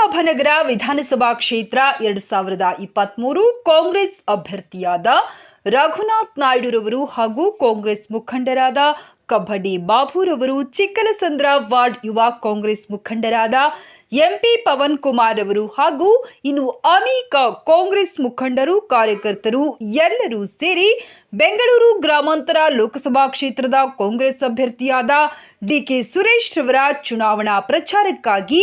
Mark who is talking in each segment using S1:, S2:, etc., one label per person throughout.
S1: ಪದ್ಮನಾಭನಗರ ವಿಧಾನಸಭಾ ಕ್ಷೇತ್ರ ಎರಡು ಸಾವಿರದ ಇಪ್ಪತ್ತ್ಮೂರು ಕಾಂಗ್ರೆಸ್ ಅಭ್ಯರ್ಥಿಯಾದ ರಘುನಾಥ್ ನಾಯ್ಡುರವರು ಹಾಗೂ ಕಾಂಗ್ರೆಸ್ ಮುಖಂಡರಾದ ಕಬಡ್ಡಿ ಬಾಬುರವರು, ಚಿಕ್ಕಲಸಂದ್ರ ವಾರ್ಡ್ ಯುವ ಕಾಂಗ್ರೆಸ್ ಮುಖಂಡರಾದ ಎಂಪಿ ಪವನ್ ಕುಮಾರ್ ಅವರು ಹಾಗೂ ಇನ್ನು ಅನೇಕ ಕಾಂಗ್ರೆಸ್ ಮುಖಂಡರು, ಕಾರ್ಯಕರ್ತರು ಎಲ್ಲರೂ ಸೇರಿ ಬೆಂಗಳೂರು ಗ್ರಾಮಾಂತರ ಲೋಕಸಭಾ ಕ್ಷೇತ್ರದ ಕಾಂಗ್ರೆಸ್ ಅಭ್ಯರ್ಥಿಯಾದ ಡಿಕೆ ಸುರೇಶ್ ಅವರ ಚುನಾವಣಾ ಪ್ರಚಾರಕ್ಕಾಗಿ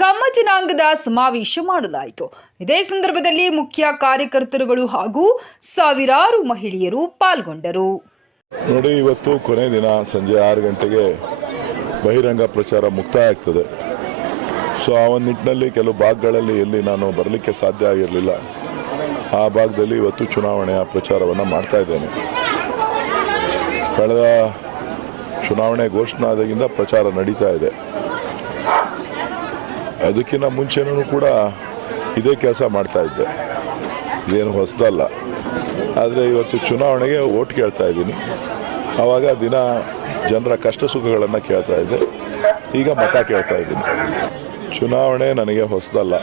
S1: ಕಮ್ಮ ಜನಾಂಗದ ಸಮಾವೇಶ ಮಾಡಲಾಯಿತು. ಇದೇ ಸಂದರ್ಭದಲ್ಲಿ ಮುಖ್ಯ ಕಾರ್ಯಕರ್ತರುಗಳು ಹಾಗೂ ಸಾವಿರಾರು ಮಹಿಳೆಯರು ಪಾಲ್ಗೊಂಡರು.
S2: ನೋಡಿ, ಇವತ್ತು ಕೊನೆ ದಿನ, ಸಂಜೆ ಆರು ಗಂಟೆಗೆ ಬಹಿರಂಗ ಪ್ರಚಾರ ಮುಕ್ತಾಯ ಆಗ್ತದೆ ಸೊ ಆ ಒಂದು ನಿಟ್ಟಿನಲ್ಲಿ ಕೆಲವು ಭಾಗಗಳಲ್ಲಿ ಎಲ್ಲಿ ನಾನು ಬರಲಿಕ್ಕೆ ಸಾಧ್ಯ ಆಗಿರಲಿಲ್ಲ, ಆ ಭಾಗದಲ್ಲಿ ಇವತ್ತು ಚುನಾವಣೆಯ ಪ್ರಚಾರವನ್ನು ಮಾಡ್ತಾ ಇದ್ದೇನೆ. ಕಳೆದ ಚುನಾವಣೆ ಘೋಷಣೆ ಆದಾಗಿಂದ ಪ್ರಚಾರ ನಡೀತಾ ಇದೆ. ಅದಕ್ಕಿಂತ ಮುಂಚೆನೂ ಕೂಡ ಇದೇ ಕೆಲಸ ಮಾಡ್ತಾ ಇದ್ದೆ. ಇದೇನು ಹೊಸದಲ್ಲ. ಆದರೆ ಇವತ್ತು ಚುನಾವಣೆಗೆ ಓಟ್ ಕೇಳ್ತಾ ಇದ್ದೀನಿ. ಆವಾಗ ದಿನ ಜನರ ಕಷ್ಟ ಸುಖಗಳನ್ನು ಕೇಳ್ತಾ ಇದ್ದೆ. ಈಗ ಮತ ಕೇಳ್ತಾ ಇದ್ದೀನಿ. ಚುನಾವಣೆ ನನಗೆ ಹೊಸದಲ್ಲ.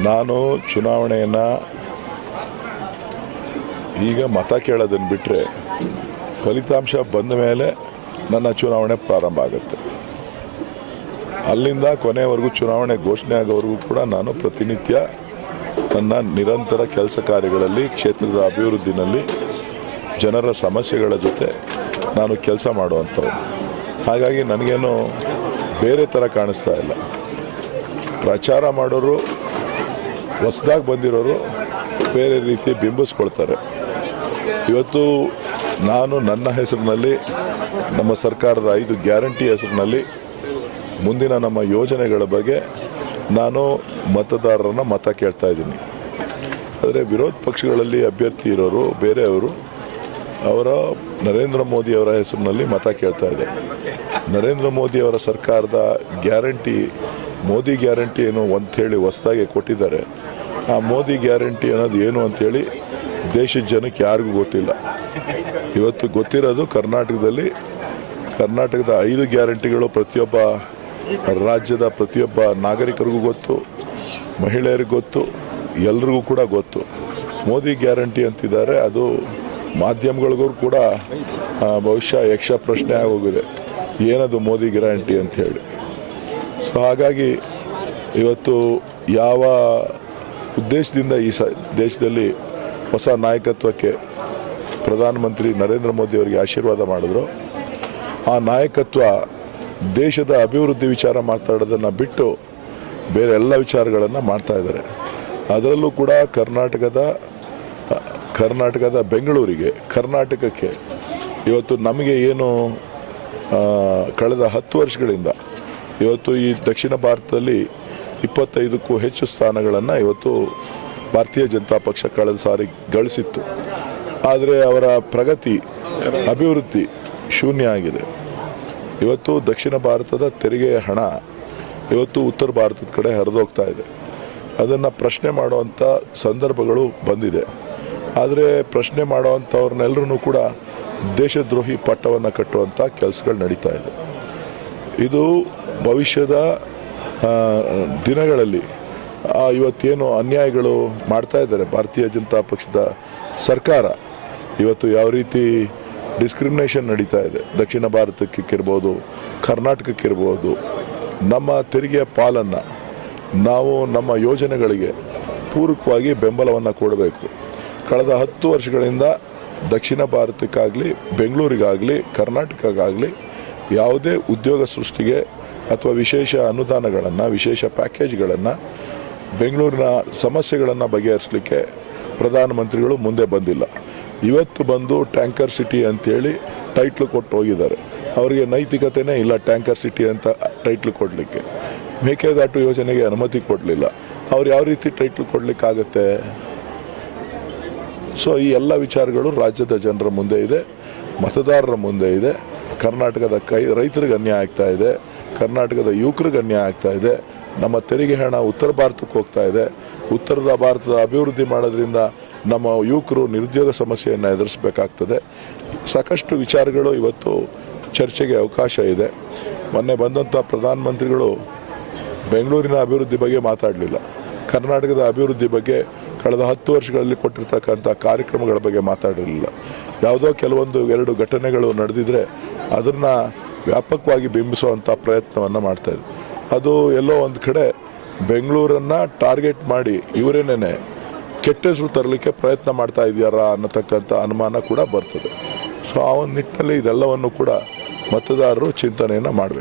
S2: ನಾನು ಚುನಾವಣೆಯನ್ನು ಈಗ ಮತ ಕೇಳೋದನ್ನು ಬಿಟ್ಟರೆ ಫಲಿತಾಂಶ ಬಂದ ಮೇಲೆ ನನ್ನ ಚುನಾವಣೆ ಪ್ರಾರಂಭ ಆಗುತ್ತೆ. ಅಲ್ಲಿಂದ ಕೊನೆಯವರೆಗೂ ಚುನಾವಣೆ ಘೋಷಣೆ ಆಗೋವರೆಗೂ ಕೂಡ ನಾನು ಪ್ರತಿನಿತ್ಯ ನನ್ನ ನಿರಂತರ ಕೆಲಸ ಕಾರ್ಯಗಳಲ್ಲಿ, ಕ್ಷೇತ್ರದ ಅಭಿವೃದ್ಧಿನಲ್ಲಿ ಜನರ ಸಮಸ್ಯೆಗಳ ಜೊತೆ ನಾನು ಕೆಲಸ ಮಾಡುವಂಥವ್ರು. ಹಾಗಾಗಿ ನನಗೇನು ಬೇರೆ ಥರ ಕಾಣಿಸ್ತಾ ಇಲ್ಲ. ಪ್ರಚಾರ ಮಾಡೋರು, ಹೊಸ್ದಾಗಿ ಬಂದಿರೋರು ಬೇರೆ ರೀತಿ ಬಿಂಬಿಸ್ಕೊಳ್ತಾರೆ. ಇವತ್ತು ನಾನು ನನ್ನ ಹೆಸರಿನಲ್ಲಿ, ನಮ್ಮ ಸರ್ಕಾರದ ಐದು ಗ್ಯಾರಂಟಿ ಹೆಸರಿನಲ್ಲಿ ಮುಂದಿನ ನಮ್ಮ ಯೋಜನೆಗಳ ಬಗ್ಗೆ ನಾನು ಮತದಾರರನ್ನ ಮತ ಕೇಳ್ತಾ ಇದ್ದೀನಿ. ಆದರೆ ವಿರೋಧ ಪಕ್ಷಗಳಲ್ಲಿ ಅಭ್ಯರ್ಥಿ ಇರೋರು, ಬೇರೆಯವರು ಅವರ ನರೇಂದ್ರ ಮೋದಿಯವರ ಹೆಸರಿನಲ್ಲಿ ಮತ ಕೇಳ್ತಾ ಇದೆ. ನರೇಂದ್ರ ಮೋದಿಯವರ ಸರ್ಕಾರದ ಗ್ಯಾರಂಟಿ, ಮೋದಿ ಗ್ಯಾರಂಟಿ ಏನು ಅಂಥೇಳಿ ಹೊಸದಾಗಿ ಕೊಟ್ಟಿದ್ದಾರೆ. ಆ ಮೋದಿ ಗ್ಯಾರಂಟಿ ಅನ್ನೋದು ಏನು ಅಂಥೇಳಿ ದೇಶದ ಜನಕ್ಕೆ ಯಾರಿಗೂ ಗೊತ್ತಿಲ್ಲ. ಇವತ್ತು ಗೊತ್ತಿರೋದು ಕರ್ನಾಟಕದಲ್ಲಿ, ಕರ್ನಾಟಕದ ಐದು ಗ್ಯಾರಂಟಿಗಳು ಪ್ರತಿಯೊಬ್ಬ ರಾಜ್ಯದ ಪ್ರತಿಯೊಬ್ಬ ನಾಗರಿಕರಿಗೂ ಗೊತ್ತು, ಮಹಿಳೆಯರಿಗೂ ಗೊತ್ತು, ಎಲ್ರಿಗೂ ಕೂಡ ಗೊತ್ತು. ಮೋದಿ ಗ್ಯಾರಂಟಿ ಅಂತಿದ್ದಾರೆ, ಅದು ಮಾಧ್ಯಮಗಳಿಗೂ ಕೂಡ ಬಹುಶಃ ಯಕ್ಷ ಪ್ರಶ್ನೆ ಆಗೋಗಿದೆ. ಏನದು ಮೋದಿ ಗ್ಯಾರಂಟಿ ಅಂಥೇಳಿ ಸೊ ಹಾಗಾಗಿ ಇವತ್ತು ಯಾವ ಉದ್ದೇಶದಿಂದ ಈ ಸ, ದೇಶದಲ್ಲಿ ಹೊಸ ನಾಯಕತ್ವಕ್ಕೆ ಪ್ರಧಾನಮಂತ್ರಿ ನರೇಂದ್ರ ಮೋದಿ ಅವರಿಗೆ ಆಶೀರ್ವಾದ ಮಾಡಿದ್ರು, ಆ ನಾಯಕತ್ವ ದೇಶದ ಅಭಿವೃದ್ಧಿ ವಿಚಾರ ಮಾತಾಡೋದನ್ನು ಬಿಟ್ಟು ಬೇರೆ ಎಲ್ಲ ವಿಚಾರಗಳನ್ನು ಮಾಡ್ತಾ ಇದ್ದಾರೆ. ಅದರಲ್ಲೂ ಕೂಡ ಕರ್ನಾಟಕದ ಕರ್ನಾಟಕದ ಬೆಂಗಳೂರಿಗೆ, ಕರ್ನಾಟಕಕ್ಕೆ ಇವತ್ತು ನಮಗೆ ಏನು ಕಳೆದ ಹತ್ತು ವರ್ಷಗಳಿಂದ ಇವತ್ತು ಈ ದಕ್ಷಿಣ ಭಾರತದಲ್ಲಿ ಇಪ್ಪತ್ತೈದಕ್ಕೂ ಹೆಚ್ಚು ಸ್ಥಾನಗಳನ್ನು ಇವತ್ತು ಭಾರತೀಯ ಜನತಾ ಪಕ್ಷ ಕಳೆದ ಸಾರಿ ಗಳಿಸಿತ್ತು. ಆದರೆ ಅವರ ಪ್ರಗತಿ, ಅಭಿವೃದ್ಧಿ ಶೂನ್ಯ ಆಗಿದೆ. ಇವತ್ತು ದಕ್ಷಿಣ ಭಾರತದ ತೆರಿಗೆಯ ಹಣ ಇವತ್ತು ಉತ್ತರ ಭಾರತದ ಕಡೆ ಹರಿದೋಗ್ತಾ ಇದೆ. ಅದನ್ನು ಪ್ರಶ್ನೆ ಮಾಡುವಂಥ ಸಂದರ್ಭಗಳು ಬಂದಿದೆ. ಆದರೆ ಪ್ರಶ್ನೆ ಮಾಡುವಂಥವ್ರನ್ನೆಲ್ಲರೂ ಕೂಡ ದೇಶದ್ರೋಹಿ ಪಟ್ಟವನ್ನು ಕಟ್ಟುವಂಥ ಕೆಲಸಗಳು ನಡೀತಾ ಇದೆ. ಇದು ಭವಿಷ್ಯದ ದಿನಗಳಲ್ಲಿ ಇವತ್ತೇನು ಅನ್ಯಾಯಗಳು ಮಾಡ್ತಾ ಇದ್ದಾರೆ ಭಾರತೀಯ ಜನತಾ ಪಕ್ಷದ ಸರ್ಕಾರ. ಇವತ್ತು ಯಾವ ರೀತಿ ಡಿಸ್ಕ್ರಿಮಿನೇಷನ್ ನಡೀತಾ ಇದೆ. ದಕ್ಷಿಣ ಭಾರತಕ್ಕಿರ್ಬೋದು, ಕರ್ನಾಟಕಕ್ಕಿರ್ಬೋದು, ನಮ್ಮ ತೆರಿಗೆಯ ಪಾಲನ್ನು ನಾವು ನಮ್ಮ ಯೋಜನೆಗಳಿಗೆ ಪೂರಕವಾಗಿ ಬೆಂಬಲವನ್ನು ಕೊಡಬೇಕು. ಕಳೆದ ಹತ್ತು ವರ್ಷಗಳಿಂದ ದಕ್ಷಿಣ ಭಾರತಕ್ಕಾಗಲಿ, ಬೆಂಗಳೂರಿಗಾಗಲಿ, ಕರ್ನಾಟಕಕ್ಕಾಗಲಿ ಯಾವುದೇ ಉದ್ಯೋಗ ಸೃಷ್ಟಿಗೆ ಅಥವಾ ವಿಶೇಷ ಅನುದಾನಗಳನ್ನು, ವಿಶೇಷ ಪ್ಯಾಕೇಜ್ಗಳನ್ನು ಬೆಂಗಳೂರಿನ ಸಮಸ್ಯೆಗಳನ್ನು ಬಗೆಹರಿಸಲಿಕ್ಕೆ ಪ್ರಧಾನಮಂತ್ರಿಗಳು ಮುಂದೆ ಬಂದಿಲ್ಲ. ಇವತ್ತು ಬಂದು ಟ್ಯಾಂಕರ್ ಸಿಟಿ ಅಂತೇಳಿ ಟೈಟ್ಲು ಕೊಟ್ಟು ಹೋಗಿದ್ದಾರೆ. ಅವರಿಗೆ ನೈತಿಕತೆನೇ ಇಲ್ಲ ಟ್ಯಾಂಕರ್ ಸಿಟಿ ಅಂತ ಟೈಟ್ಲು ಕೊಡಲಿಕ್ಕೆ. ಮೇಕೆದಾಟು ಯೋಜನೆಗೆ ಅನುಮತಿ ಕೊಡಲಿಲ್ಲ. ಅವ್ರು ಯಾವ ರೀತಿ ಟೈಟ್ಲು ಕೊಡಲಿಕ್ಕಾಗತ್ತೆ? ಸೊ ಈ ಎಲ್ಲ ವಿಚಾರಗಳು ರಾಜ್ಯದ ಜನರ ಮುಂದೆ ಇದೆ, ಮತದಾರರ ಮುಂದೆ ಇದೆ. ಕರ್ನಾಟಕದ ಕೈ, ರೈತರಿಗೆ ಅನ್ಯಾಯ ಆಗ್ತಾ ಇದೆ. ಕರ್ನಾಟಕದ ಯುವಕರಿಗೆ ಅನ್ಯಾಯ ಆಗ್ತಾ ಇದೆ. ನಮ್ಮ ತೆರಿಗೆ ಹಣ ಉತ್ತರ ಭಾರತಕ್ಕೆ ಹೋಗ್ತಾ ಇದೆ. ಉತ್ತರದ ಭಾರತದ ಅಭಿವೃದ್ಧಿ ಮಾಡೋದ್ರಿಂದ ನಮ್ಮ ಯುವಕರು ನಿರುದ್ಯೋಗ ಸಮಸ್ಯೆಯನ್ನು ಎದುರಿಸಬೇಕಾಗ್ತದೆ. ಸಾಕಷ್ಟು ವಿಚಾರಗಳು ಇವತ್ತು ಚರ್ಚೆಗೆ ಅವಕಾಶ ಇದೆ. ಮೊನ್ನೆ ಬಂದಂಥ ಪ್ರಧಾನಮಂತ್ರಿಗಳು ಬೆಂಗಳೂರಿನ ಅಭಿವೃದ್ಧಿ ಬಗ್ಗೆ ಮಾತಾಡಲಿಲ್ಲ. ಕರ್ನಾಟಕದ ಅಭಿವೃದ್ಧಿ ಬಗ್ಗೆ ಕಳೆದ ಹತ್ತು ವರ್ಷಗಳಲ್ಲಿ ಕೊಟ್ಟಿರ್ತಕ್ಕಂಥ ಕಾರ್ಯಕ್ರಮಗಳ ಬಗ್ಗೆ ಮಾತಾಡಿರಲಿಲ್ಲ ಯಾವುದೋ ಕೆಲವೊಂದು ಎರಡು ಘಟನೆಗಳು ನಡೆದಿದ್ರೆ ಅದನ್ನು ವ್ಯಾಪಕವಾಗಿ ಬಿಂಬಿಸುವಂಥ ಪ್ರಯತ್ನವನ್ನು ಮಾಡ್ತಾಯಿದ್ರು ಅದು ಎಲ್ಲೋ ಒಂದು ಕಡೆ ಬೆಂಗಳೂರನ್ನು ಟಾರ್ಗೆಟ್ ಮಾಡಿ ಇವರೇನೇ ಕೆಟ್ಟ ಹೆಸರು ತರಲಿಕ್ಕೆ ಪ್ರಯತ್ನ ಮಾಡ್ತಾ ಇದೆಯಾರಾ ಅನ್ನತಕ್ಕಂಥ ಅನುಮಾನ ಕೂಡ ಬರ್ತದೆ. ಸೊ ಆ ಒಂದು ನಿಟ್ಟಿನಲ್ಲಿ ಇದೆಲ್ಲವನ್ನು ಕೂಡ ಮತದಾರರು ಚಿಂತನೆಯನ್ನು ಮಾಡಬೇಕು.